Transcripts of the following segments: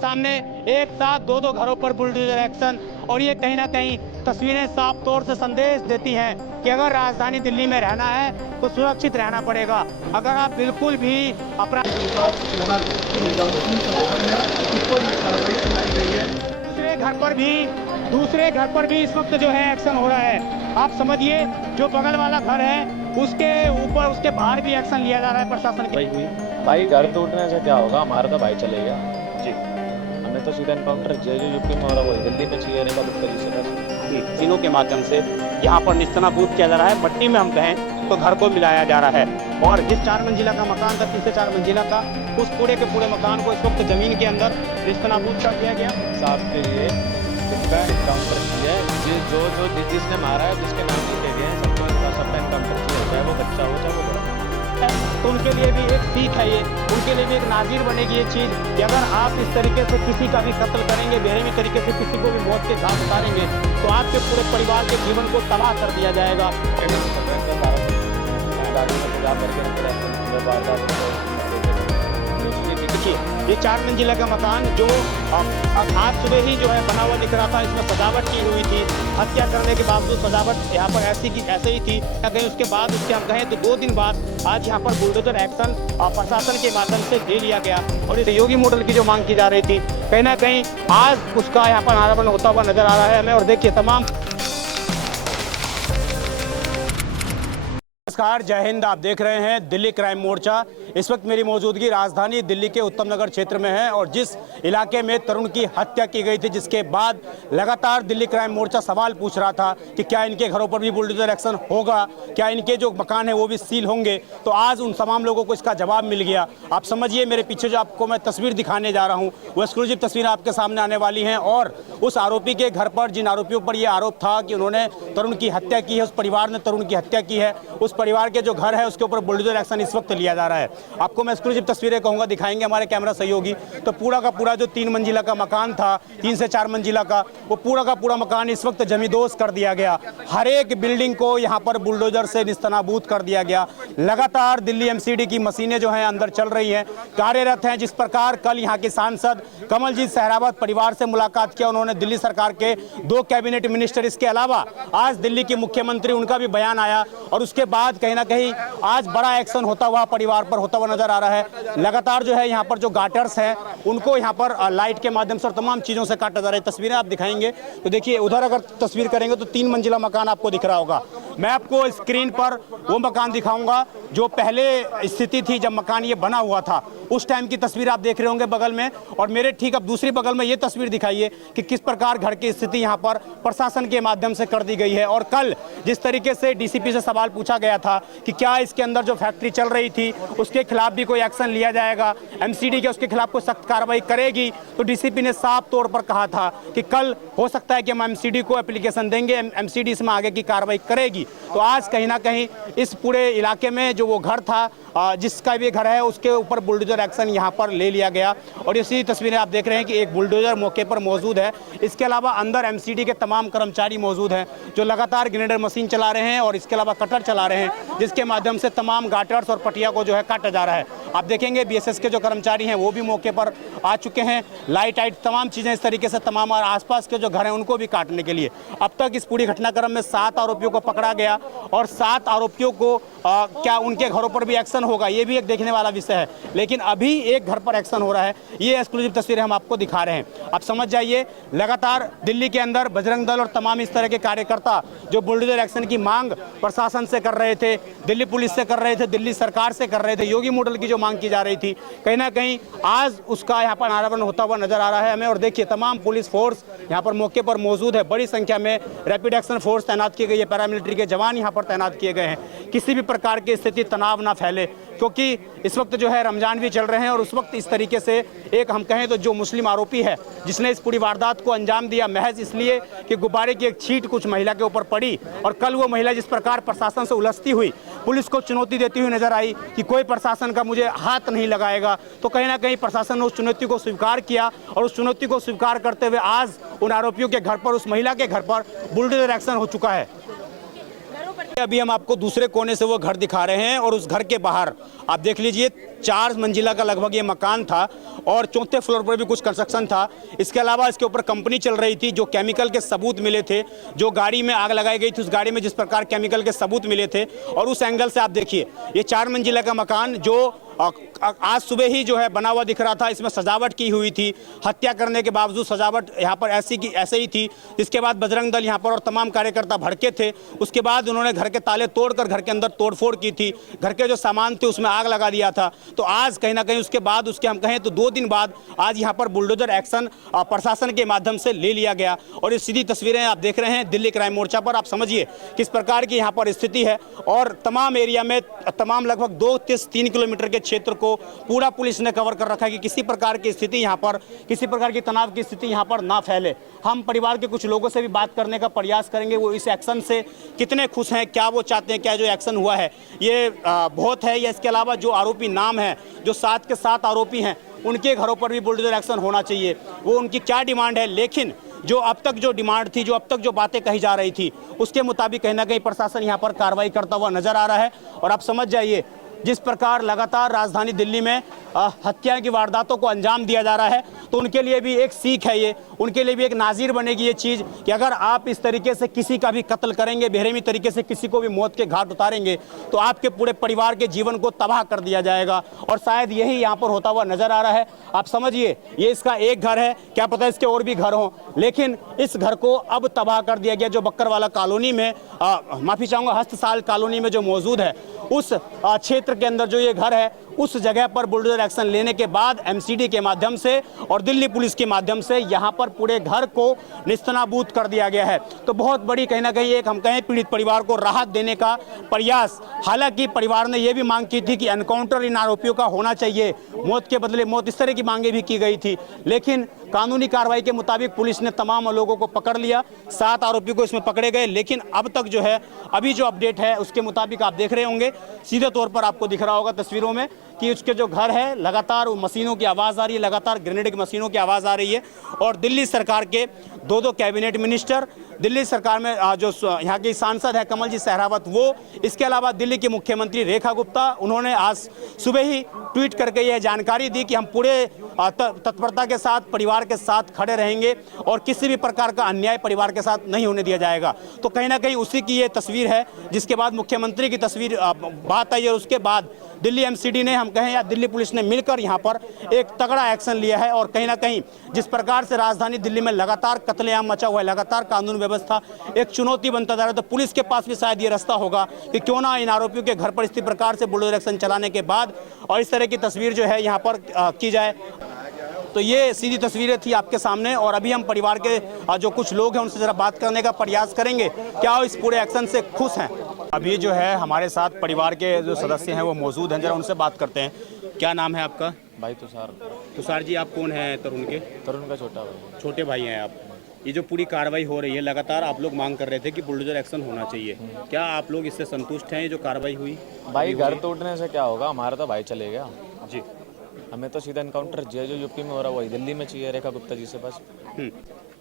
सामने एक साथ दो घरों पर बुलडोजर एक्शन, और ये कहीं ना कहीं तस्वीरें साफ तौर से संदेश देती हैं कि अगर राजधानी दिल्ली में रहना है तो सुरक्षित रहना पड़ेगा। अगर आप बिल्कुल भी अपना दूसरे घर पर भी इस वक्त जो है एक्शन हो रहा है। आप समझिए, जो बगल वाला घर है उसके ऊपर, उसके बाहर भी एक्शन लिया जा रहा है प्रशासन के। भाई घर टूटने से क्या होगा, हमारा तो भाई चलेगा जी। हमें तो सीधा एनकाउंटर जो यूपी में हो रहा है दिल्ली में चाहिए का दुख तीनों के माध्यम से यहाँ पर निस्तानाबूद किया जा रहा है। मट्टी में हम कहें तो घर को मिलाया जा रहा है, और जिस 4 मंजिला का मकान था, 3 से 4 मंजिला का, उस पूरे के पूरे मकान को इस वक्त जमीन के अंदर निस्तानाबूद कर दिया गया। साहब के लिए इनका एनकाउंटर किया है, जो जिसने मारा है, जिसके नाम लिखे गए हैं, सबका एनकाउंटर किया, चाहे वो बच्चा हो चाहे वो बड़ा। तो उनके लिए भी एक सीख है, ये उनके लिए भी एक नाज़िर बनेगी ये चीज़ कि अगर आप इस तरीके से किसी का भी कत्ल करेंगे, बेरहमी तरीके से किसी को भी मौत के घाट उतारेंगे, तो आपके पूरे परिवार के जीवन को तबाह कर दिया जाएगा। देखिए, ये 4 मंजिला का मकान जो आज सुबह ही जो है बना हुआ दिख रहा था, इसमें सजावट की हुई थी। हत्या करने के बावजूद सजावट यहाँ पर ऐसे ही थी। कहीं उसके बाद उसके हम कहें तो 2 दिन बाद आज यहाँ पर बुलडोजर एक्शन प्रशासन के माध्यम से ले लिया गया, और इस योगी मॉडल की जो मांग की जा रही थी, कहीं ना कहीं आज उसका यहाँ पर अनावरण होता हुआ नजर आ रहा है हमें। और देखिए, तमाम नमस्कार, जय हिंद। आप देख रहे हैं दिल्ली क्राइम मोर्चा। इस वक्त मेरी मौजूदगी राजधानी दिल्ली के उत्तम नगर क्षेत्र में है, और जिस इलाके में तरुण की हत्या की गई थी, जिसके बाद लगातार दिल्ली क्राइम मोर्चा सवाल पूछ रहा था कि क्या इनके घरों पर भी बुलडोजर एक्शन होगा, क्या इनके जो मकान है वो भी सील होंगे। तो आज उन तमाम लोगों को इसका जवाब मिल गया। आप समझिए, मेरे पीछे जो आपको मैं तस्वीर दिखाने जा रहा हूँ वो एक्सक्लूसिव तस्वीर आपके सामने आने वाली हैं, और उस आरोपी के घर पर, जिन आरोपियों पर यह आरोप था कि उन्होंने तरुण की हत्या की है, उस परिवार ने तरुण की हत्या की है, उस परिवार के जो घर है उसके ऊपर बुलडोजर एक्शन इस वक्त लिया जा रहा है। आपको मैं एक्सक्लूसिव तस्वीरें कहूंगा, दिखाएंगे हमारे कैमरा सहयोगी। तो पूरा का पूरा जो 3 मंजिला का मकान था, 3 से 4 मंजिला का, वो पूरा का पूरा मकान इस वक्त जमींदोज कर दिया गया। हर एक बिल्डिंग को यहाँ पर बुलडोजर से निस्तानाबूद कर दिया गया। लगातार दिल्ली एमसीडी की मशीनें जो हैं अंदर चल रही हैं, कार्यरत हैं। जिस प्रकार कल यहाँ के सांसद कमलजीत सहरावत परिवार से मुलाकात किया, उन्होंने दिल्ली सरकार के 2 कैबिनेट मिनिस्टर, इसके अलावा आज दिल्ली के मुख्यमंत्री, उनका भी बयान आया, और उसके बाद कहीं ना कहीं आज बड़ा एक्शन होता हुआ परिवार पर होता हुआ नजर आ रहा है। लगातार जो है यहाँ पर जो गाटर्स हैं उनको यहाँ पर लाइट के माध्यम से और तमाम चीज़ों से काटा जा रहा है। तस्वीरें आप दिखाएंगे तो देखिए, उधर अगर तस्वीर करेंगे तो 3 मंजिला मकान आपको दिख रहा होगा। मैं आपको स्क्रीन पर वो मकान दिखाऊंगा जो पहले स्थिति थी जब मकान ये बना हुआ था, उस टाइम की तस्वीर आप देख रहे होंगे बगल में, और मेरे ठीक अब दूसरी बगल में ये तस्वीर दिखाइए कि किस प्रकार घर की स्थिति यहाँ पर प्रशासन के माध्यम से कर दी गई है। और कल जिस तरीके से डीसीपी से सवाल पूछा गया था कि क्या इसके अंदर जो फैक्ट्री चल रही थी उसके खिलाफ भी कोई एक्शन लिया जाएगा, एमसीडी के उसके खिलाफ कोई सख्त कार्रवाई करेगी, तो डीसीपी ने साफ तौर पर कहा था कि कल हो सकता है कि हम एमसीडी को एप्लीकेशन देंगे, एमसीडी इसमें आगे की कार्रवाई करेगी। तो आज कहीं ना कहीं इस पूरे इलाके में जो वो घर था, जिसका भी घर है, उसके ऊपर बुलडोजर एक्शन यहाँ पर ले लिया गया। और इसी तस्वीरें आप देख रहे हैं कि एक बुलडोजर मौके पर मौजूद है। इसके अलावा अंदर एमसीडी के तमाम कर्मचारी मौजूद हैं जो लगातार ग्रेनेडर मशीन चला रहे हैं, और इसके अलावा कटर चला रहे हैं, जिसके माध्यम से तमाम गाटर्स और पटिया को जो है काटा जा रहा है। आप देखेंगे बीएसएस के जो कर्मचारी हैं वो भी मौके पर आ चुके हैं, लाइट तमाम चीज़ें इस तरीके से, तमाम और आसपास के जो घर हैं उनको भी काटने के लिए। अब तक इस पूरी घटनाक्रम में 7 आरोपियों को पकड़ा गया, और 7 आरोपियों को क्या उनके घरों पर भी एक्शन होगा, ये भी एक देखने वाला विषय है। लेकिन अभी एक घर पर एक्शन हो रहा है, ये एक्सक्लूसिव तस्वीरें हम आपको दिखा रहे हैं। आप समझ जाइए, लगातार दिल्ली के अंदर बजरंग दल और तमाम इस तरह के कार्यकर्ता जो बुलडोजर एक्शन की मांग प्रशासन से कर रहे थे, दिल्ली पुलिस से कर रहे थे, दिल्ली सरकार से कर रहे थे, योगी मॉडल की जो मांग की जा रही थी, कहीं ना कहीं आज उसका यहाँ पर अनावरण होता हुआ नजर आ रहा है हमें। और देखिए, तमाम पुलिस फोर्स यहाँ पर मौके पर मौजूद है, बड़ी संख्या में रैपिड एक्शन फोर्स तैनात की गई है, पैरामिलिट्री के जवान यहाँ पर तैनात किए गए हैं। किसी भी प्रकार की स्थिति तनाव ना फैले, क्योंकि इस वक्त जो है रमजान भी चल रहे हैं, और उस वक्त इस तरीके से एक हम कहें तो जो मुस्लिम आरोपी है जिसने इस पूरी वारदात को अंजाम दिया, महज इसलिए कि गुब्बारे की एक छींट कुछ महिला के ऊपर पड़ी, और कल वो महिला जिस प्रकार प्रशासन से उलझती हुई, पुलिस को चुनौती देती हुई नजर आई कि कोई प्रशासन का मुझे हाथ नहीं लगाएगा, तो कहीं ना कहीं प्रशासन ने उस चुनौती को स्वीकार किया, और उस चुनौती को स्वीकार करते हुए आज उन आरोपियों के घर पर, उस महिला के घर पर बुलडोजर एक्शन हो चुका है। अभी हम आपको दूसरे कोने से वो घर दिखा रहे हैं और उस घर के बाहर आप देख लीजिए 4 मंजिला का लगभग ये मकान था और चौथे फ्लोर पर भी कुछ कंस्ट्रक्शन था। इसके अलावा इसके ऊपर कंपनी चल रही थी। जो केमिकल के सबूत मिले थे, जो गाड़ी में आग लगाई गई थी, उस गाड़ी में जिस प्रकार केमिकल के सबूत मिले थे, और उस एंगल से आप देखिए ये 4 मंजिला का मकान जो आज सुबह ही जो है बना हुआ दिख रहा था, इसमें सजावट की हुई थी। हत्या करने के बावजूद सजावट यहाँ पर ऐसे ही थी। इसके बाद बजरंग दल यहाँ पर और तमाम कार्यकर्ता भड़के थे। उसके बाद उन्होंने घर के ताले तोड़कर घर के अंदर तोड़फोड़ की थी। घर के जो सामान थे उसमें आग लगा दिया था। तो आज कहीं ना कहीं उसके बाद उसके हम कहें तो 2 दिन बाद आज यहाँ पर बुलडोजर एक्शन प्रशासन के माध्यम से ले लिया गया। और ये सीधी तस्वीरें आप देख रहे हैं दिल्ली क्राइम मोर्चा पर। आप समझिए किस प्रकार की यहाँ पर स्थिति है। और तमाम एरिया में तमाम लगभग 2-3 किलोमीटर के क्षेत्र को पूरा पुलिस ने कवर कर रखा है कि किसी प्रकार की स्थिति यहाँ पर, किसी प्रकार की तनाव की स्थिति यहाँ पर ना फैले। हम परिवार के कुछ लोगों से भी बात करने का प्रयास करेंगे, वो इस एक्शन से कितने खुश हैं, क्या वो चाहते हैं, क्या जो एक्शन हुआ है ये बहुत है, या इसके अलावा जो आरोपी नाम है, जो 7 के 7 आरोपी हैं, उनके घरों पर भी बुलडोजर एक्शन होना चाहिए, वो उनकी क्या डिमांड है। लेकिन जो अब तक जो डिमांड थी, जो अब तक जो बातें कही जा रही थी, उसके मुताबिक कहीं ना कहीं प्रशासन यहाँ पर कार्रवाई करता हुआ नजर आ रहा है। और आप समझ जाइए जिस प्रकार लगातार राजधानी दिल्ली में हत्या की वारदातों को अंजाम दिया जा रहा है, तो उनके लिए भी एक सीख है, ये उनके लिए भी एक नाज़ीर बनेगी ये चीज़ कि अगर आप इस तरीके से किसी का भी कत्ल करेंगे, बेरहमी तरीके से किसी को भी मौत के घाट उतारेंगे, तो आपके पूरे परिवार के जीवन को तबाह कर दिया जाएगा। और शायद यही यहाँ पर होता हुआ नजर आ रहा है। आप समझिए ये इसका एक घर है, क्या पता इसके और भी घर हों, लेकिन इस घर को अब तबाह कर दिया गया। जो बक्करवाला कॉलोनी में माफ़ी चाहूँगा हस्तसाल कॉलोनी में जो मौजूद है, उस क्षेत्र के अंदर जो ये घर है, उस जगह पर बुलडोजर एक्शन लेने के बाद एमसीडी के माध्यम से और दिल्ली पुलिस के माध्यम से यहाँ पर पूरे घर को निस्तनाबूद कर दिया गया है। तो बहुत बड़ी कहीं ना कहीं एक हम कहें पीड़ित परिवार को राहत देने का प्रयास। हालांकि परिवार ने यह भी मांग की थी कि एनकाउंटर इन आरोपियों का होना चाहिए, मौत के बदले मौत, इस तरह की मांगे भी की गई थी। लेकिन कानूनी कार्रवाई के मुताबिक पुलिस ने तमाम लोगों को पकड़ लिया, 7 आरोपी को इसमें पकड़े गए। लेकिन अब तक जो है, अभी जो अपडेट है उसके मुताबिक आप देख रहे होंगे, सीधे तौर पर आपको दिख रहा होगा तस्वीरों में कि उसके जो घर है लगातार वो मशीनों की आवाज़ आ रही है, लगातार ग्रेनेड की मशीनों की आवाज़ आ रही है। और दिल्ली सरकार के 2 कैबिनेट मिनिस्टर, दिल्ली सरकार में जो यहाँ की सांसद है कमल जी सहरावत, वो, इसके अलावा दिल्ली की मुख्यमंत्री रेखा गुप्ता, उन्होंने आज सुबह ही ट्वीट करके यह जानकारी दी कि हम पूरे तत्परता के साथ परिवार के साथ खड़े रहेंगे और किसी भी प्रकार का अन्याय परिवार के साथ नहीं होने दिया जाएगा। तो कहीं ना कहीं उसी की ये तस्वीर है, जिसके बाद मुख्यमंत्री की तस्वीर बात आई और उसके बाद दिल्ली एमसीडी ने, हम कहें या दिल्ली पुलिस ने मिलकर यहाँ पर एक तगड़ा एक्शन लिया है। और कहीं ना कहीं जिस प्रकार से राजधानी दिल्ली में लगातार कत्लेआम मचा हुआ है, लगातार कानून व्यवस्था एक चुनौती बनता जा रहा है, तो पुलिस के पास भी शायद ये रास्ता होगा कि क्यों ना इन आरोपियों के घर पर इसी प्रकार से बुलडोजर एक्शन चलाने के बाद और इस तरह की तस्वीर जो है यहाँ पर की जाए। तो ये सीधी तस्वीरें थी आपके सामने। और अभी हम परिवार के जो कुछ लोग हैं उनसे ज़रा बात करने का प्रयास करेंगे, क्या वो इस पूरे एक्शन से खुश हैं। अभी जो है हमारे साथ परिवार के जो सदस्य हैं वो मौजूद हैं, जरा उनसे बात करते हैं। क्या नाम है आपका? भाई तुषार। तुषार जी, आप कौन हैं तरुण के? तरुण का छोटा भाई। छोटे भाई हैं आप। ये जो पूरी कार्रवाई हो रही है, लगातार आप लोग मांग कर रहे थे कि बुलडोजर एक्शन होना चाहिए, क्या आप लोग इससे संतुष्ट हैं? ये जो कार्रवाई हुई भाई, घर तोड़ने से क्या होगा, हमारा तो भाई चले गया जी। हमें तो सीधा इनकाउंटर जो यूपी में हो रहा है वही दिल्ली में चाहिए, रेखा गुप्ता जी से बस।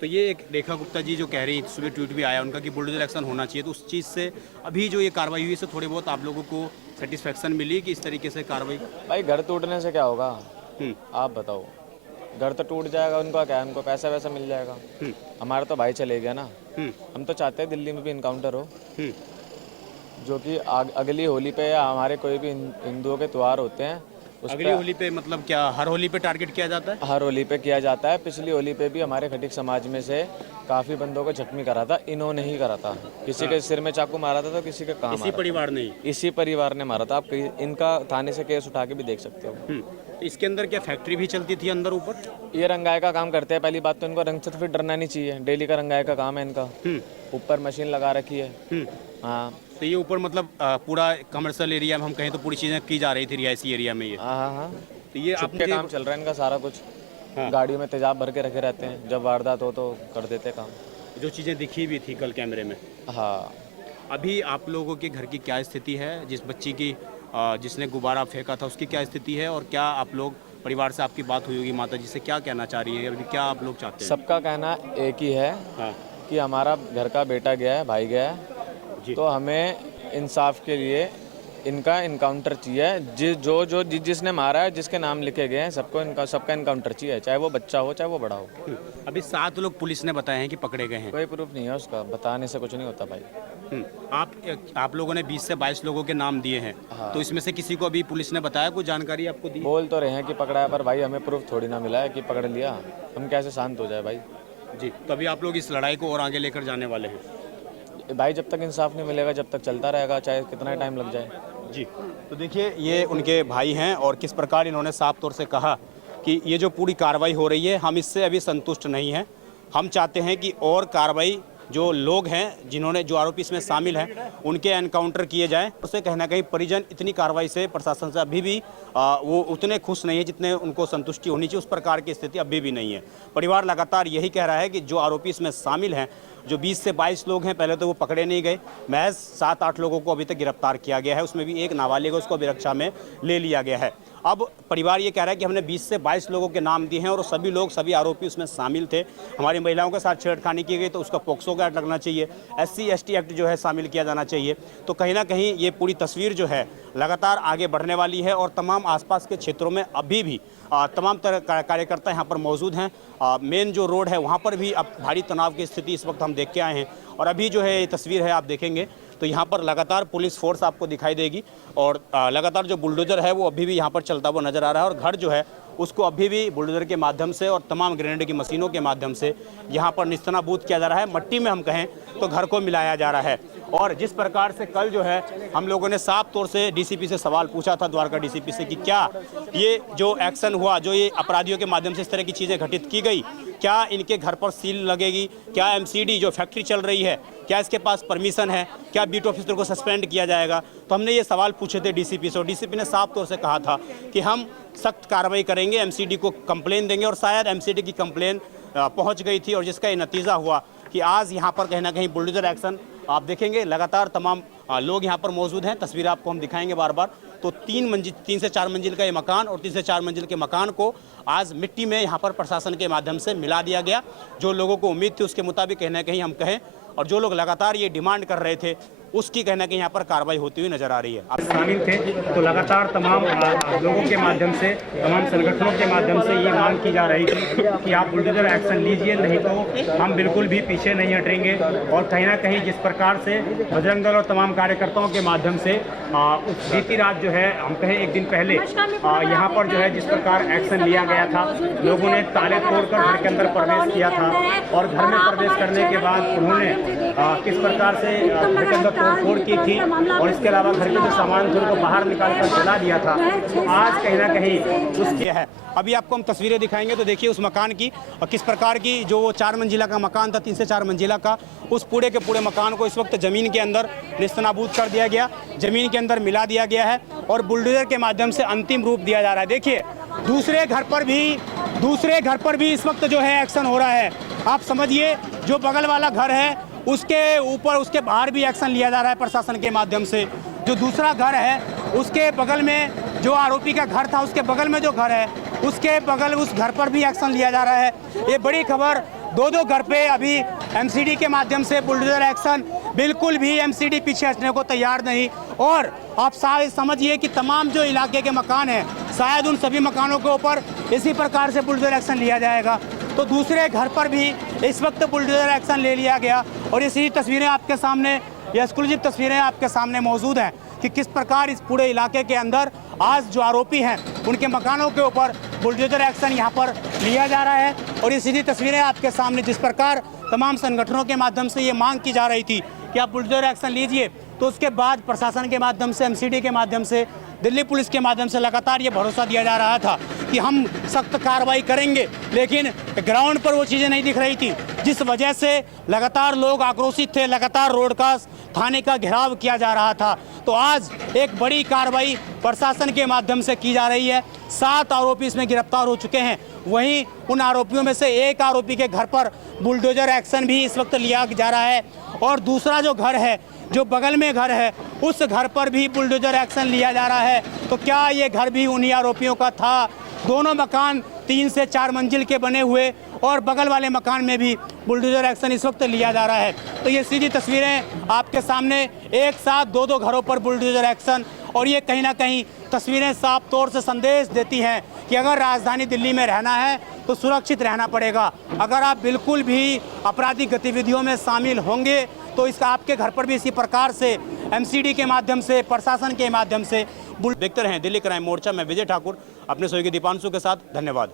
तो ये एक रेखा गुप्ता जी जो कह रही, सुबह ट्वीट भी आया उनका कि बुलडोजर एक्शन होना चाहिए, तो उस चीज़ से अभी जो ये कार्रवाई हुई, इससे थोड़ी बहुत आप लोगों को सेटिस्फेक्शन मिली कि इस तरीके से कार्रवाई? भाई, घर टूटने से क्या होगा, आप बताओ। घर तो टूट जाएगा, उनका क्या है, उनको पैसा वैसा मिल जाएगा। हमारा तो भाई चले गया ना। हम तो चाहते हैं दिल्ली में भी इनकाउंटर हो, जो कि अगली होली पे या हमारे कोई भी हिंदुओं के त्यौहार होते हैं, अगली होली पे मतलब क्या हर होली पे टारगेट किया जाता है? हर होली पे किया जाता है। पिछली होली पे भी हमारे खटीक समाज में से काफ़ी बंदों को जख्मी करा था, इन्होंने ही करा था। किसी के सिर में चाकू मारा था तो किसी के काम इसी परिवार ने ही? इसी परिवार ने मारा था। आप इनका थाने से केस उठा के भी देख सकते हो। इसके अंदर क्या फैक्ट्री भी चलती थी अंदर ऊपर? ये रंगाई का काम करते हैं। पहली बात तो इनको रंग से तो फिर डरना नहीं चाहिए, डेली का रंगाई का काम है इनका। ऊपर मशीन लगा रखी है। हाँ, तो ये ऊपर मतलब पूरा कमर्शियल एरिया में हम कहें तो पूरी चीज़ें की जा रही थी रिहायशी एरिया में ये? हाँ। तो ये आपके काम चल रहा है इनका सारा कुछ। गाड़ियों में तेजाब भर के रखे रहते हैं, जब वारदात हो तो कर देते काम। जो चीज़ें दिखी भी थी कल कैमरे में? हाँ। अभी आप लोगों के घर की क्या स्थिति है? जिस बच्ची की जिसने गुब्बारा फेंका था उसकी क्या स्थिति है? और क्या आप लोग परिवार से आपकी बात हुई होगी, माता जी से क्या कहना चाह रही है, अभी क्या आप लोग चाहते हैं? सबका कहना एक ही है कि हमारा घर का बेटा गया है, भाई गया है, तो हमें इंसाफ के लिए इनका इनकाउंटर चाहिए। जिसने मारा है, जिसके नाम लिखे गए हैं, सबका इनकाउंटर चाहिए, चाहे वो बच्चा हो चाहे वो बड़ा हो। अभी 7 लोग पुलिस ने बताए हैं कि पकड़े गए हैं। कोई प्रूफ नहीं है उसका, बताने से कुछ नहीं होता भाई। आप लोगों ने 20 से 22 लोगों के नाम दिए हैं। हाँ। तो इसमें से किसी को अभी पुलिस ने बताया, कोई जानकारी आपको दी? बोल तो रहे हैं कि पकड़ा है, पर भाई हमें प्रूफ थोड़ी ना मिला है कि पकड़ लिया। हम कैसे शांत हो जाए भाई? जी, तो अभी आप लोग इस लड़ाई को और आगे लेकर जाने वाले हैं? भाई जब तक इंसाफ नहीं मिलेगा, जब तक चलता रहेगा, चाहे कितना टाइम लग जाए। जी, तो देखिए ये उनके भाई हैं और किस प्रकार इन्होंने साफ तौर से कहा कि ये जो पूरी कार्रवाई हो रही है, हम इससे अभी संतुष्ट नहीं हैं। हम चाहते हैं कि और कार्रवाई, जो लोग हैं जिन्होंने, जो आरोपी इसमें शामिल हैं, उनके एनकाउंटर किए जाएं। उससे कहीं ना कहीं परिजन इतनी कार्रवाई से, प्रशासन से अभी भी वो उतने खुश नहीं है जितने उनको संतुष्टि होनी चाहिए। उस प्रकार की स्थिति अभी भी नहीं है। परिवार लगातार यही कह रहा है कि जो आरोपी इसमें शामिल हैं, जो 20 से 22 लोग हैं, पहले तो वो पकड़े नहीं गए। महज 7-8 लोगों को अभी तक गिरफ्तार किया गया है, उसमें भी एक नाबालिग है, उसको अभिरक्षा में ले लिया गया है। अब परिवार ये कह रहा है कि हमने 20 से 22 लोगों के नाम दिए हैं और सभी आरोपी उसमें शामिल थे। हमारी महिलाओं के साथ छेड़खानी की गई तो उसका पोक्सो का एक्ट लगना चाहिए, SC/ST एक्ट जो है शामिल किया जाना चाहिए। तो कहीं ना कहीं ये पूरी तस्वीर जो है लगातार आगे बढ़ने वाली है और तमाम आसपास के क्षेत्रों में अभी भी तमाम तरह कार्यकर्ता यहाँ पर मौजूद हैं। मेन जो रोड है वहाँ पर भी अब भारी तनाव की स्थिति इस वक्त हम देख के आए हैं और अभी जो है ये तस्वीर है, आप देखेंगे तो यहाँ पर लगातार पुलिस फोर्स आपको दिखाई देगी और लगातार जो बुलडोजर है वो अभी भी यहाँ पर चलता हुआ नज़र आ रहा है और घर जो है उसको अभी भी बुलडोजर के माध्यम से और तमाम ग्रेनेड की मशीनों के माध्यम से यहाँ पर निस्तनाबूद किया जा रहा है। मट्टी में हम कहें तो घर को मिलाया जा रहा है। और जिस प्रकार से कल जो है हम लोगों ने साफ तौर से DCP से सवाल पूछा था, द्वारका DCP से, कि क्या ये जो एक्शन हुआ, जो ये अपराधियों के माध्यम से इस तरह की चीज़ें घटित की गई, क्या इनके घर पर सील लगेगी, क्या MCD जो फैक्ट्री चल रही है, क्या इसके पास परमिशन है, क्या बीट ऑफिसर को सस्पेंड किया जाएगा? तो हमने ये सवाल पूछे थे DCP से और DCP ने साफ तौर से कहा था कि हम सख्त कार्रवाई करेंगे, MCD को कंप्लेन देंगे और शायद MCD की कंप्लेन पहुंच गई थी और जिसका ये नतीजा हुआ कि आज यहाँ पर कहीं ना कहीं बुलडोजर एक्शन आप देखेंगे। लगातार तमाम लोग यहाँ पर मौजूद हैं, तस्वीर आपको हम दिखाएंगे बार बार। तो 3 से 4 मंजिल का ये मकान और 3 से 4 मंजिल के मकान को आज मिट्टी में यहाँ पर प्रशासन के माध्यम से मिला दिया गया। जो लोगों को उम्मीद थी उसके मुताबिक कहीं ना कहीं हम कहें, और जो लोग लगातार ये डिमांड कर रहे थे उसकी कहीं ना कहीं यहाँ पर कार्रवाई होती हुई नजर आ रही है। आप शामिल थे तो लगातार तमाम लोगों के माध्यम से, तमाम संगठनों के माध्यम से ये मांग की जा रही थी कि आप बुलडोजर एक्शन लीजिए, नहीं तो हम बिल्कुल भी पीछे नहीं हटेंगे। और कहीं ना कहीं जिस प्रकार से बजरंग दल और तमाम कार्यकर्ताओं के माध्यम से बीती रात जो है, हम कहें एक दिन पहले यहाँ पर जो है जिस प्रकार एक्शन लिया गया था, लोगों ने ताले तोड़कर घर के अंदर प्रवेश किया था और घर में प्रवेश करने के बाद उन्होंने किस प्रकार से घर के अंदर तोड़फोड़ की थी और इसके अलावा घर के जो सामान थे उनको बाहर निकाल कर जला दिया था। तो आज कहीं ना कहीं उसकी है। अभी आपको हम तस्वीरें दिखाएंगे तो देखिए उस मकान की और किस प्रकार की, जो वो 4 मंजिला का मकान था, 3 से 4 मंजिला का, उस पूरे के पूरे मकान को इस वक्त ज़मीन के अंदर निस्तनाबूद कर दिया गया, ज़मीन के अंदर मिला दिया गया है और बुलडोजर के माध्यम से अंतिम रूप दिया जा रहा है। देखिए दूसरे घर पर भी इस वक्त जो है एक्शन हो रहा है। आप समझिए, जो बगल वाला घर है उसके ऊपर, उसके बाहर भी एक्शन लिया जा रहा है प्रशासन के माध्यम से। जो दूसरा घर है उसके बगल में, जो आरोपी का घर था उसके बगल में जो घर है उसके बगल, उस घर पर भी एक्शन लिया जा रहा है। ये बड़ी खबर, 2 घर पे अभी MCD के माध्यम से बुलडोजर एक्शन, बिल्कुल भी MCD पीछे हटने को तैयार नहीं। और आप समझिए कि तमाम जो इलाके के मकान हैं, शायद उन सभी मकानों के ऊपर इसी प्रकार से बुलडोजर एक्शन लिया जाएगा। तो दूसरे घर पर भी इस वक्त बुलडोजर एक्शन ले लिया गया और इसी तस्वीरें आपके सामने, ये एक्सक्लूसिव तस्वीरें आपके सामने मौजूद हैं कि किस प्रकार इस पूरे इलाके के अंदर आज जो आरोपी हैं उनके मकानों के ऊपर बुलडोजर एक्शन यहाँ पर लिया जा रहा है। और ये सीधी तस्वीरें आपके सामने, जिस प्रकार तमाम संगठनों के माध्यम से ये मांग की जा रही थी कि आप बुलडोजर एक्शन लीजिए, तो उसके बाद प्रशासन के माध्यम से, MCD के माध्यम से, दिल्ली पुलिस के माध्यम से लगातार ये भरोसा दिया जा रहा था कि हम सख्त कार्रवाई करेंगे, लेकिन ग्राउंड पर वो चीज़ें नहीं दिख रही थी, जिस वजह से लगातार लोग आक्रोशित थे, लगातार रोड का, थाने का घेराव किया जा रहा था। तो आज एक बड़ी कार्रवाई प्रशासन के माध्यम से की जा रही है। 7 आरोपी इसमें गिरफ्तार हो चुके हैं। वहीं उन आरोपियों में से एक आरोपी के घर पर बुलडोजर एक्शन भी इस वक्त लिया जा रहा है और दूसरा जो घर है, जो बगल में घर है, उस घर पर भी बुलडोजर एक्शन लिया जा रहा है। तो क्या ये घर भी उन्हीं आरोपियों का था? दोनों मकान 3 से 4 मंजिल के बने हुए और बगल वाले मकान में भी बुलडोजर एक्शन इस वक्त लिया जा रहा है। तो ये सीधी तस्वीरें आपके सामने, एक साथ दो घरों पर बुलडोजर एक्शन, और ये कहीं ना कहीं तस्वीरें साफ तौर से संदेश देती हैं कि अगर राजधानी दिल्ली में रहना है तो सुरक्षित रहना पड़ेगा। अगर आप बिल्कुल भी आपराधिक गतिविधियों में शामिल होंगे तो इसका आपके घर पर भी इसी प्रकार से एमसीडी के माध्यम से, प्रशासन के माध्यम से देखते रहें दिल्ली क्राइम मोर्चा। मैं विजय ठाकुर अपने सहयोगी दीपांशु के साथ, धन्यवाद।